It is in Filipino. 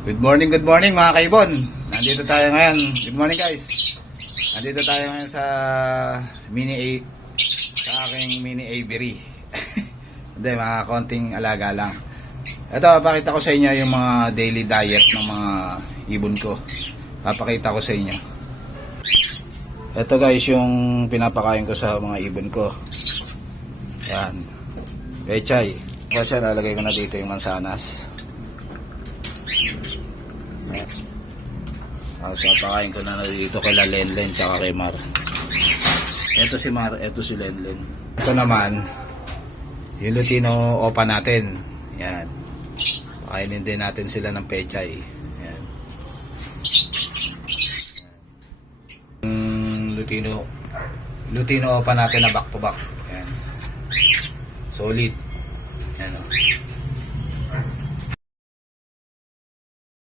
Good morning, good morning mga kaibon. Nandito tayo ngayon. Good morning guys. Nandito tayo ngayon sa mini A sa aking mini aviary. Hindi, mga konting alaga lang. Ito, papakita ko sa inyo yung mga daily diet ng mga ibon ko. Papakita ko sa inyo. Ito guys, yung pinapakain ko sa mga ibon ko. Yan. Pechay. Kasi lalagay ko na dito yung mansanas. Tapos papakain ko na dito kay Lenlen tsaka kay Mar. Ito si Mar, ito si Lenlen. Ito naman, yung Lutino Opa natin. Yan. Pakainin din natin sila ng pechay. Yan. Yung Lutino Lutino Opa natin na back to back. Yan. Solid.